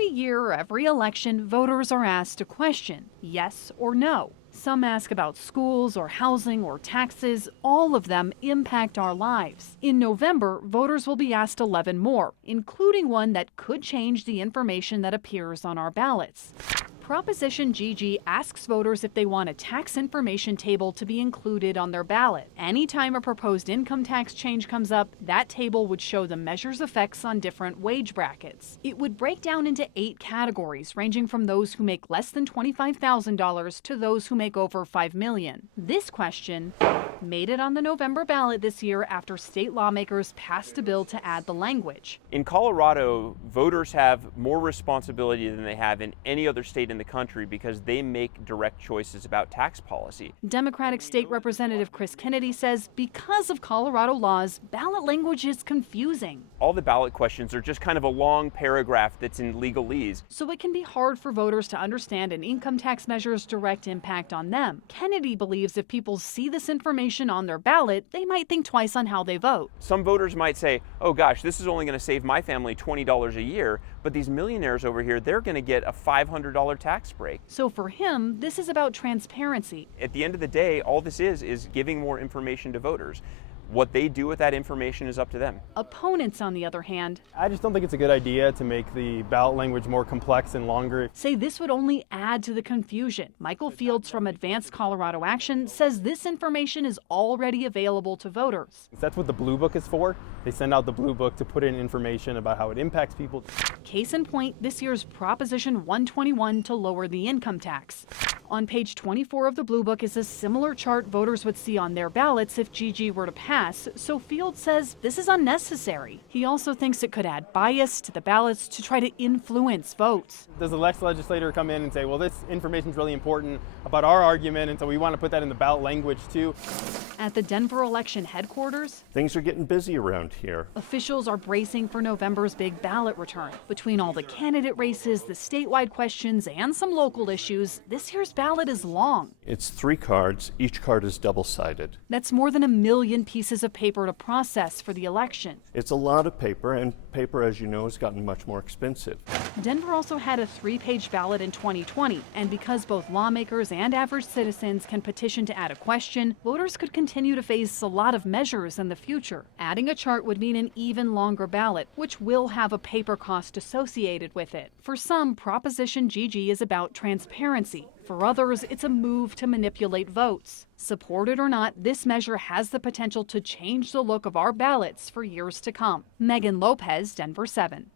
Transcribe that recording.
Every year, every election, voters are asked a question, yes or no. Some ask about schools or housing or taxes. All of them impact our lives. In November, voters will be asked 11 more, including one that could change the information that appears on our ballots. Proposition GG asks voters if they want a tax information table to be included on their ballot. Anytime a proposed income tax change comes up, that table would show the measure's effects on different wage brackets. It would break down into 8 categories, ranging from those who make less than $25,000 to those who make over $5 million. This question made it on the November ballot this year after state lawmakers passed a bill to add the language. In Colorado, voters have more responsibility than they have in any other state in the country because they make direct choices about tax policy. Democratic State Representative Chris Kennedy says because of Colorado laws, ballot language is confusing. All the ballot questions are just kind of a long paragraph that's in legalese. So it can be hard for voters to understand an income tax measure's direct impact on them. Kennedy believes if people see this information on their ballot, they might think twice on how they vote. Some voters might say, oh gosh, this is only going to save my family $20 a year, but these millionaires over here, they're going to get a $500 tax break. So for him, this is about transparency. At the end of the day, all this is giving more information to voters. What they do with that information is up to them. Opponents, on the other hand, I just don't think it's a good idea to make the ballot language more complex and longer. Say this would only add to the confusion. Michael Fields from Advanced Colorado Action says this information is already available to voters. That's what the Blue Book is for. They send out the Blue Book to put in information about how it impacts people. Case in point, this year's Proposition 121 to lower the income tax. On page 24 of the Blue Book is a similar chart voters would see on their ballots if GG were to pass, so Fields says this is unnecessary. He also thinks it could add bias to the ballots to try to influence votes. Does the next legislator come in and say, well, this information is really important about our argument, and so we want to put that in the ballot language too? At the Denver election headquarters, things are getting busy around here. Officials are bracing for November's big ballot return. Between all the candidate races, the statewide questions, and some local issues, this year's ballot is long. It's 3 cards. Each card is double-sided. That's more than 1 million pieces of paper to process for the election. It's a lot of paper, and paper, as you know, has gotten much more expensive. Denver also had a 3-page ballot in 2020, and because both lawmakers and average citizens can petition to add a question, voters could continue to face a lot of measures in the future. Adding a chart would mean an even longer ballot, which will have a paper cost associated with it. For some, Proposition GG is about transparency. For others, it's a move to manipulate votes. Supported or not, this measure has the potential to change the look of our ballots for years to come. Megan Lopez, Denver 7.